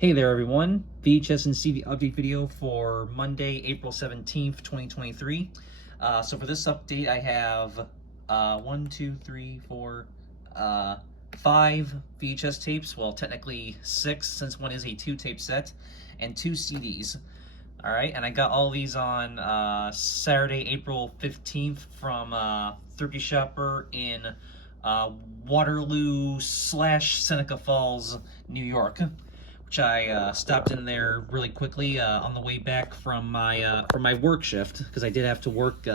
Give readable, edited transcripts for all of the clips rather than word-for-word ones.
Hey there everyone, VHS and CD update video for Monday, April 17th, 2023. So for this update I have 5 VHS tapes, well technically 6 since one is a 2-tape set, and 2 CDs. Alright, and I got all these on Saturday, April 15th from Thrifty Shopper in Waterloo / Seneca Falls, New York, which I stopped in there really quickly on the way back from my work shift, because I did have to work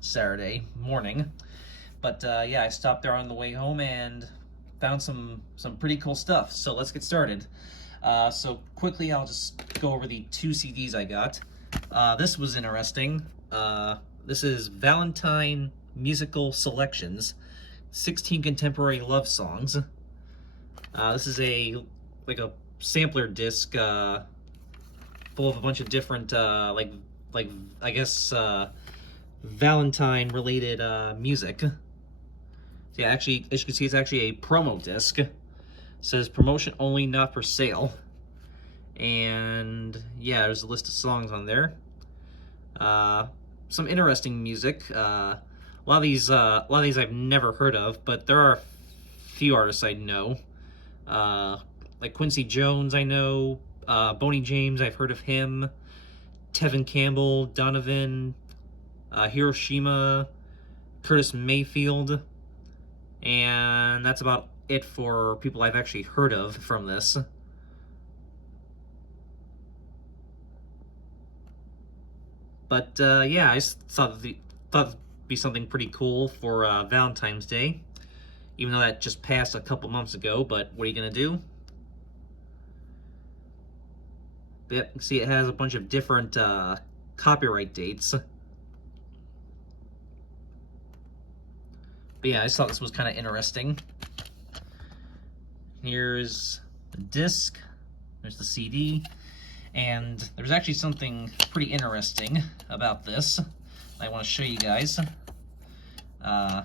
Saturday morning. But yeah, I stopped there on the way home and found some pretty cool stuff. So let's get started. So quickly, I'll just go over the 2 CDs I got. This was interesting. This is Valentine Musical Selections, 16 Contemporary Love Songs. This is a sampler disc full of a bunch of different I guess Valentine related music. So yeah, actually, as you can see, it's actually a promo disc. It says promotion only, not for sale. And yeah, there's a list of songs on there. Some interesting music. A lot of these I've never heard of, but there are a few artists I know. Like Quincy Jones, I know. Boney James, I've heard of him. Tevin Campbell, Donovan, Hiroshima, Curtis Mayfield, and that's about it for people I've actually heard of from this. But yeah, I just thought it'd be something pretty cool for Valentine's Day, even though that just passed a couple months ago. But what are you gonna do? Yep, see, it has a bunch of different copyright dates. But yeah, I just thought this was kind of interesting. Here's the disc, there's the CD, and there's actually something pretty interesting about this I want to show you guys. So yeah,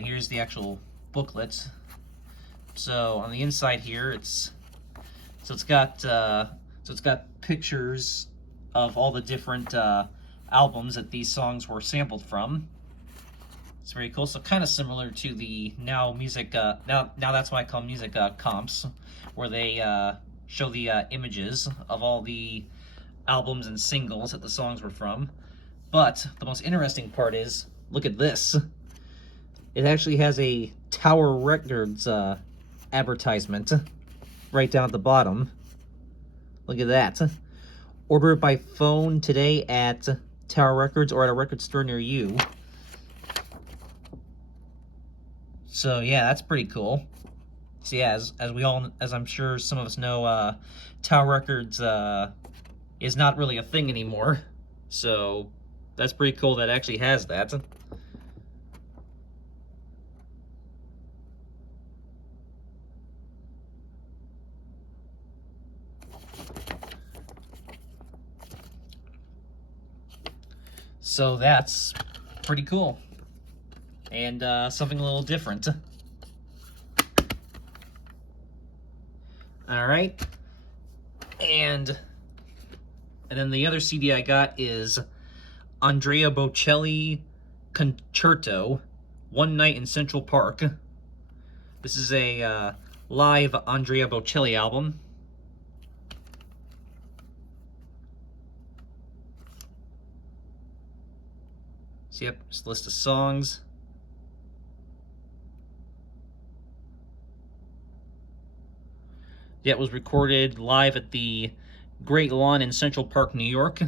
here's the actual booklet. So on the inside here, it's got pictures of all the different albums that these songs were sampled from. It's very cool. So kind of similar to the now that's why I call music comps, where they show the images of all the albums and singles that the songs were from. But the most interesting part is, look at this. It actually has a Tower Records advertisement right down at the bottom. Look at that. Order it by phone today at Tower Records or at a record store near you. So yeah, that's pretty cool. So yeah, as I'm sure some of us know, Tower Records is not really a thing anymore. So that's pretty cool that it actually has that. So that's pretty cool, and something a little different. All right, and then the other CD I got is Andrea Bocelli Concerto, One Night in Central Park. This is a live Andrea Bocelli album. So yep, just a list of songs. Yeah, it was recorded live at the Great Lawn in Central Park, New York.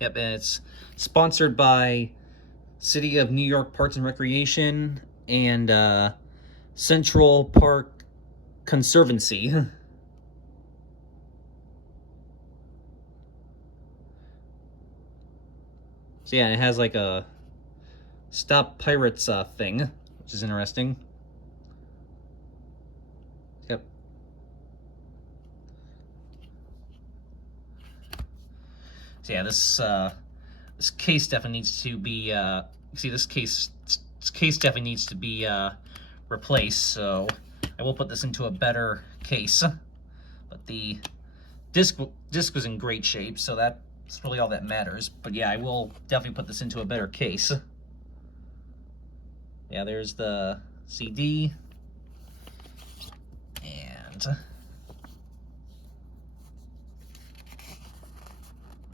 Yep, and it's sponsored by City of New York Parks and Recreation and Central Park Conservancy. So yeah, it has like a Stop Pirates thing, which is interesting. Yep. So yeah, this case definitely needs to be see, this case definitely needs to be replace, so I will put this into a better case. But the disc was in great shape, so that's really all that matters. But yeah, I will definitely put this into a better case. Yeah, there's the CD. And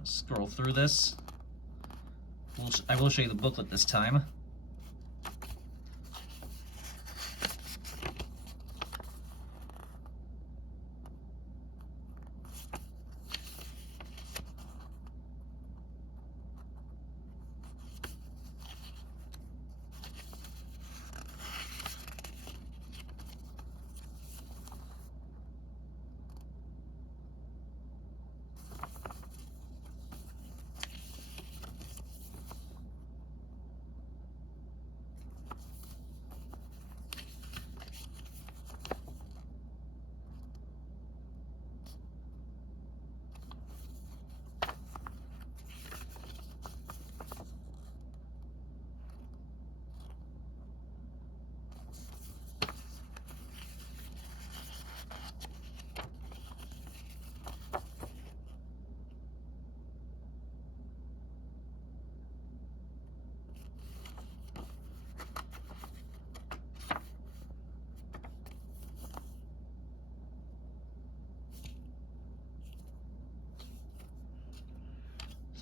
scroll through this. I will show you the booklet this time.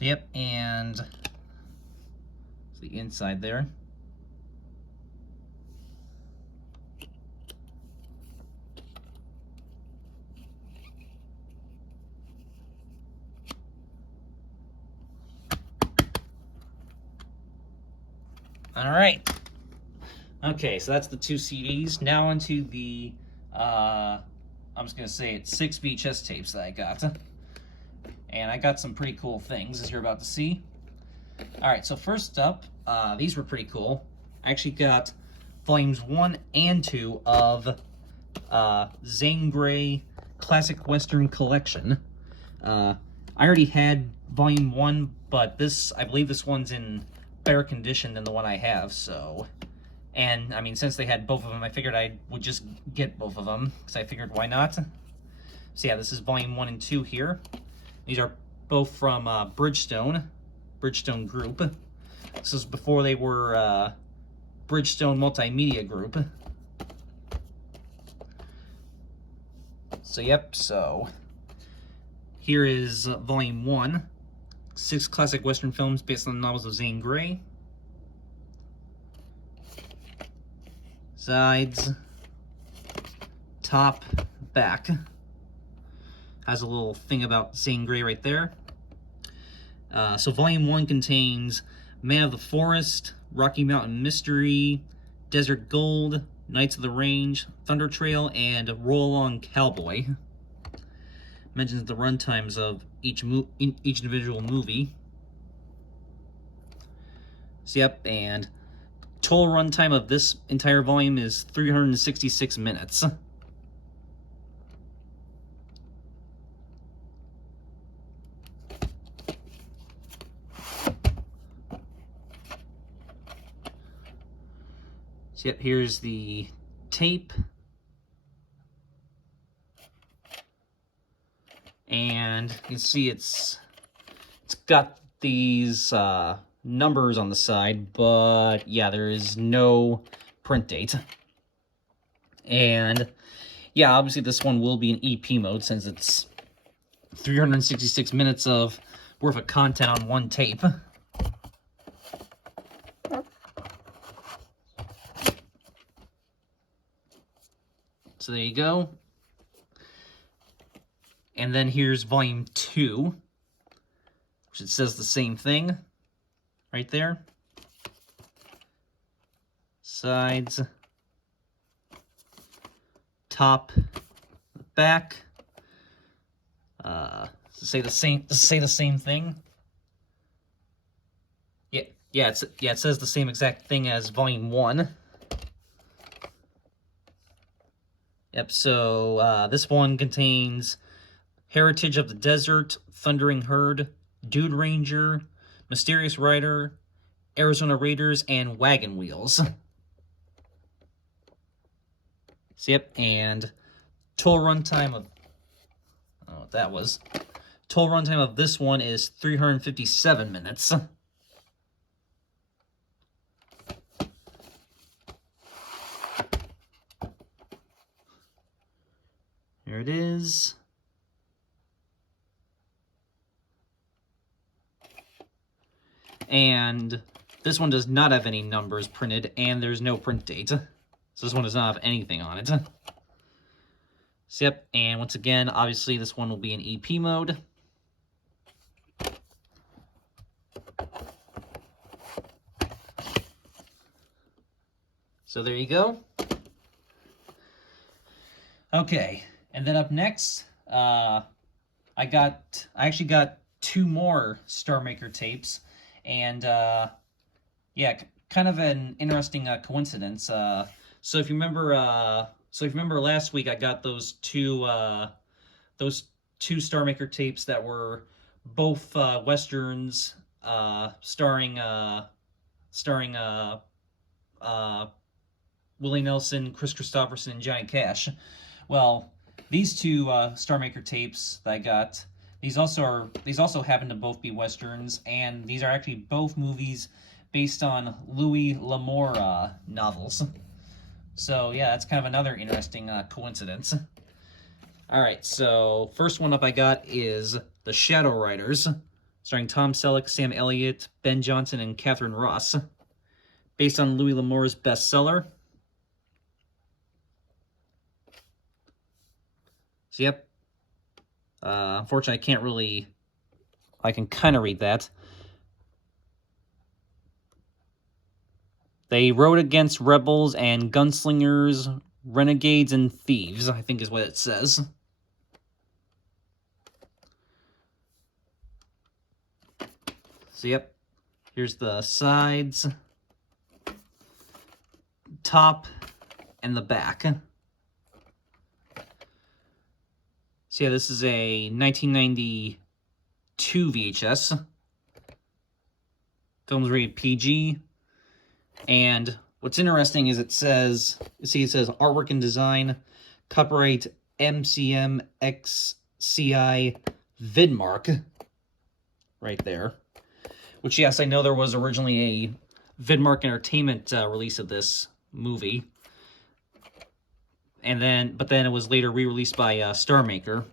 Yep, and the inside there. All right. Okay, so that's the 2 CDs. Now onto the, I'm just gonna say it, 6 VHS tapes that I got. And I got some pretty cool things, as you're about to see. All right, so first up, these were pretty cool. I actually got volumes 1 and 2 of Zane Grey Classic Western Collection. I already had volume 1, but I believe this one's in better condition than the one I have, so... And, I mean, since they had both of them, I figured I would just get both of them, because I figured, why not? So yeah, this is volume 1 and 2 here. These are both from Bridgestone Group. This is before they were Bridgestone Multimedia Group. So yep, so here is volume 1. 6 classic Western films based on the novels of Zane Grey. Sides, top, back. Has a little thing about Zane Grey right there. So volume 1 contains Man of the Forest, Rocky Mountain Mystery, Desert Gold, Knights of the Range, Thunder Trail, and Roll Along Cowboy. Mentions the runtimes of each individual movie. So yep, and total runtime of this entire volume is 366 minutes. So yep, here's the tape. And you can see it's got these numbers on the side, but yeah, there is no print date. And yeah, obviously this one will be in EP mode since it's 366 minutes of worth of content on one tape. So there you go. And then here's volume 2, which it says the same thing right there. Sides, top, back. Say the same thing. Yeah, it says the same exact thing as volume 1. Yep, so this one contains Heritage of the Desert, Thundering Herd, Dude Ranger, Mysterious Rider, Arizona Raiders, and Wagon Wheels. So yep, and total runtime of total runtime of this one is 357 minutes. Here it is. And this one does not have any numbers printed, and there's no print date. So this one does not have anything on it. So yep, and once again, obviously this one will be in EP mode. So there you go. Okay, and then up next, I actually got 2 more Star Maker tapes, and yeah, kind of an interesting coincidence. So if you remember last week, I got those two Star Maker tapes that were both westerns, starring Willie Nelson, Chris Christopherson, and Johnny Cash. Well, these 2 Star Maker tapes that I got, these also happen to both be westerns, and these are actually both movies based on Louis L'Amour novels. So yeah, that's kind of another interesting coincidence. All right, so first one up I got is The Shadow Riders, starring Tom Selleck, Sam Elliott, Ben Johnson, and Catherine Ross, based on Louis L'Amour's bestseller. So yep. Unfortunately, I can kind of read that. They rode against rebels and gunslingers, renegades, and thieves, I think is what it says. So yep, here's the sides, top, and the back. So yeah, this is a 1992 VHS. Film's rated PG. And what's interesting is it says artwork and design, copyright MCMXCI Vidmark, right there. Which, yes, I know there was originally a Vidmark Entertainment release of this movie. But then it was later re-released by Star Maker,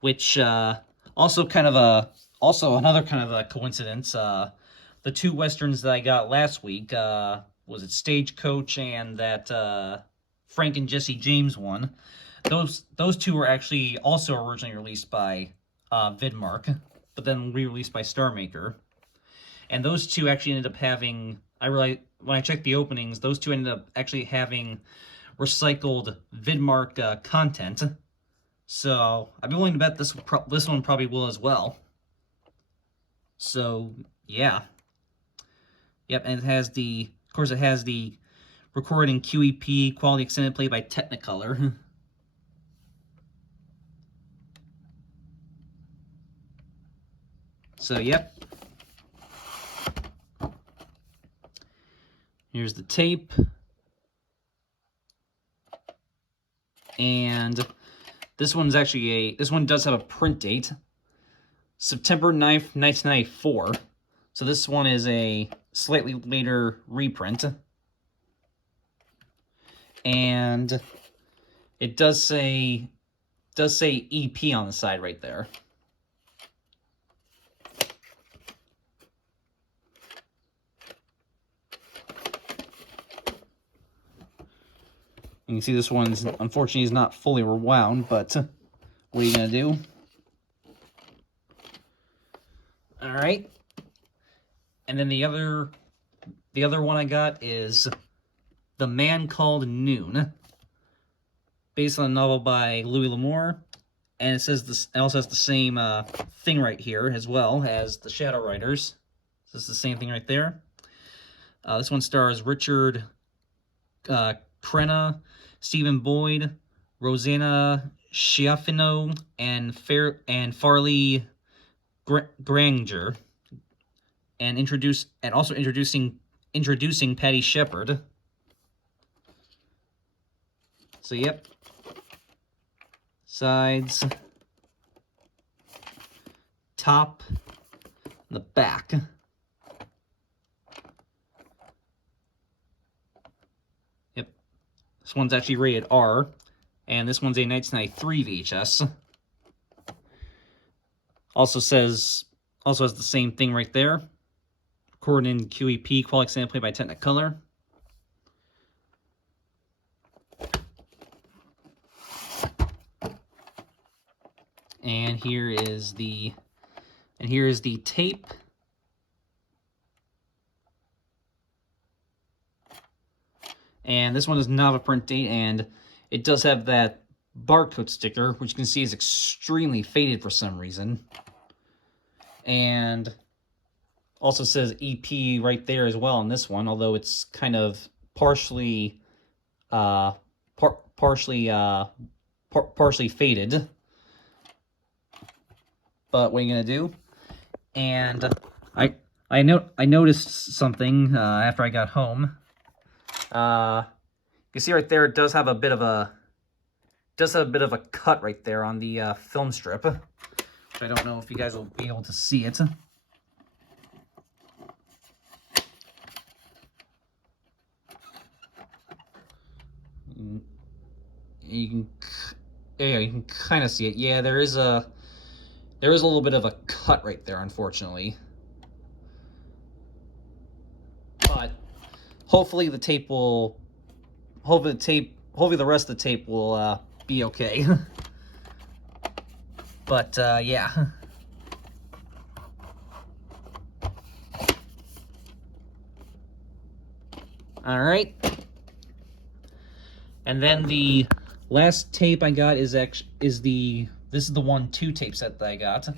which also another kind of a coincidence. The 2 westerns that I got last week was it Stagecoach and that Frank and Jesse James one. Those 2 were actually also originally released by Vidmark, but then re-released by Star Maker. And those 2 actually ended up having. I realized when I checked the openings, those 2 ended up actually having recycled Vidmark content. So I'd be willing to bet this one probably will as well. So yeah. Yep, and it has the recording QEP quality extended play by Technicolor. So yep. Here's the tape. And this one does have a print date, September 9th, 1994. So this one is a slightly later reprint. And it does say EP on the side right there. You can see this one's, unfortunately, is not fully rewound, but what are you going to do? All right. And then the other one I got is The Man Called Noon, based on a novel by Louis L'Amour. And it also has the same thing right here as well as The Shadow Riders. So it's the same thing right there. This one stars Richard Crenna, Stephen Boyd, Rosanna Schiaffino, and Farley Granger, and introducing Patty Shepard. So, yep. Sides. Top. And the back. Yep. This one's actually rated R. And this one's a 1993 VHS. Also has the same thing right there. Recorded in QEP, quality sampling by Technicolor. And here is the tape. And this one does not have a print date, and it does have that barcode sticker, which you can see is extremely faded for some reason. And also says EP right there as well on this one, although it's kind of partially faded. But what are you gonna do? And I noticed something after I got home. You can see right there, it does have a bit of a cut right there on the film strip. I don't know if you guys will be able to see it. You can kind of see it. Yeah, there is a little bit of a cut right there, unfortunately. But hopefully the rest of the tape will be okay. But yeah. All right. And then the last tape I got is the 1-2 tape set that I got.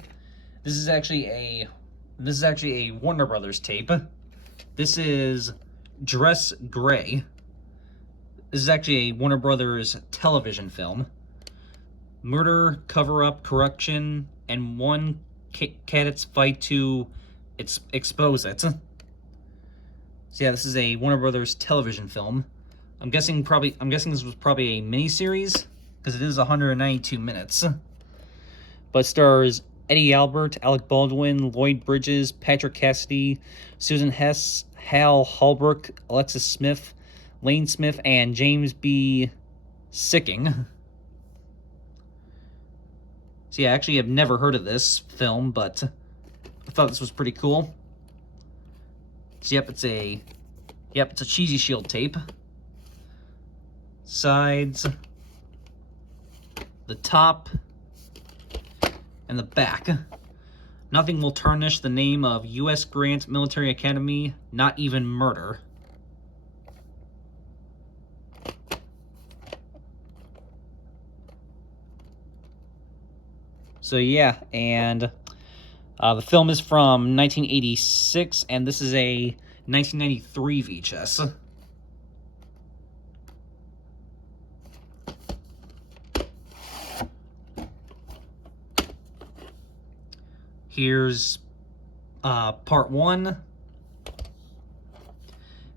This is actually a Warner Brothers tape. This is Dress Gray. This is actually a Warner Brothers television film. Murder, cover-up, corruption, and one cadet's fight to expose it. So yeah, this is a Warner Brothers television film. I'm guessing this was probably a miniseries, because it is 192 minutes. But it stars Eddie Albert, Alec Baldwin, Lloyd Bridges, Patrick Cassidy, Susan Hess, Hal Holbrook, Alexis Smith, Lane Smith, and James B. Sicking. So yeah, actually I've never heard of this film, but I thought this was pretty cool. So yep, it's a Cheesy Shield tape. Sides, the top, and the back. Nothing will tarnish the name of U.S. Grant Military Academy, not even murder. So yeah, and the film is from 1986, and this is a 1993 VHS. Here's part 1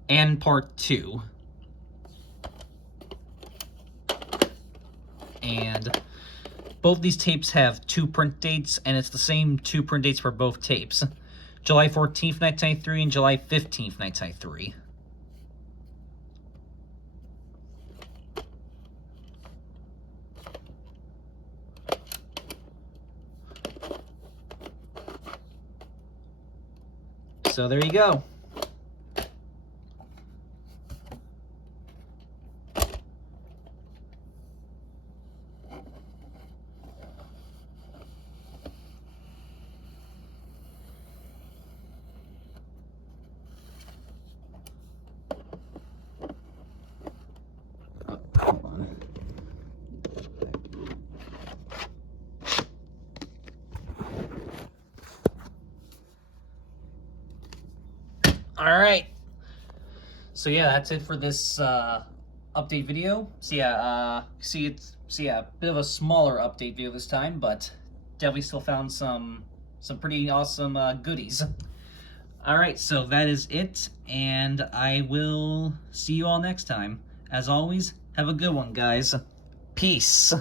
and part 2. And both these tapes have 2 print dates, and it's the same 2 print dates for both tapes. July 14th, 1993 and July 15th, 1993. So there you go. Hold on. All right. So yeah, that's it for this update video. So yeah, a bit of a smaller update video this time, but definitely still found some pretty awesome goodies. All right, so that is it, and I will see you all next time. As always, have a good one, guys. Peace.